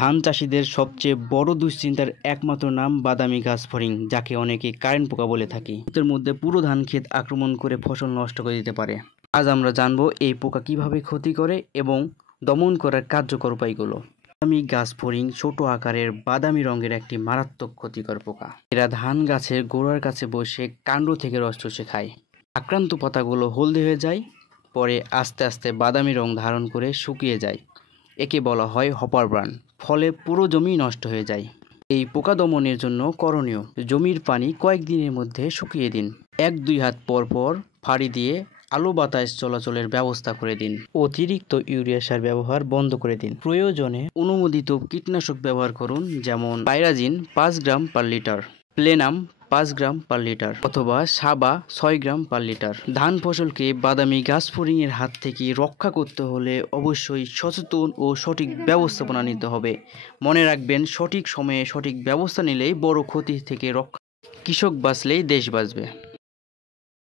ধান চাষিদের সবচেয়ে বড় দুশ্চিন্তার একমাত্র নাম বাদামি গাছ ফড়িং, যাকে অনেকে কারেন্ট পোকা বলে থাকি। এর মধ্যে পুরো ধান ক্ষেত আক্রমণ করে ফসল নষ্ট করে দিতে পারে। আজ আমরা জানবো এই পোকা কিভাবে ক্ষতি করে এবং দমন করার কার্যকর উপায়গুলো। বাদামি গাছ ফড়িং ছোট আকারের বাদামি রঙের একটি মারাত্মক ক্ষতিকর পোকা। এরা ধান গাছের গোড়ার কাছে বসে কাণ্ড থেকে রস চুষে খায়। আক্রান্ত পাতাগুলো হলদে হয়ে যায়, পরে আস্তে আস্তে বাদামি রং ধারণ করে শুকিয়ে যায়। একে বলা হয় হপার ব্রান। ফলে পুরো জমি নষ্ট হয়ে যায়। এই পোকা দমনের জন্য করণীয়: জমির পানি কয়েকদিনের মধ্যে শুকিয়ে দিন। 1-2 হাত পর পর ফাঁড়ি দিয়ে আলো বাতাস চলাচলের ব্যবস্থা করে দিন। অতিরিক্ত ইউরিয়া সার ব্যবহার বন্ধ করে দিন। প্রয়োজনে অনুমোদিত কীটনাশক ব্যবহার করুন, যেমন পাইরাজিন 5 গ্রাম পার লিটার, প্লেনাম 5 গ্রাম পার লিটার অথবা সাবা 6 গ্রাম পার লিটার। ধান ফসলকে বাদামি গাছ ফড়িংয়ের হাত থেকে রক্ষা করতে হলে অবশ্যই সচেতন ও সঠিক ব্যবস্থাপনা নিতে হবে। মনে রাখবেন, সঠিক সময়ে সঠিক ব্যবস্থা নিলেই বড় ক্ষতি থেকে রক্ষা। কৃষক বাঁচলেই দেশ বাঁচবে।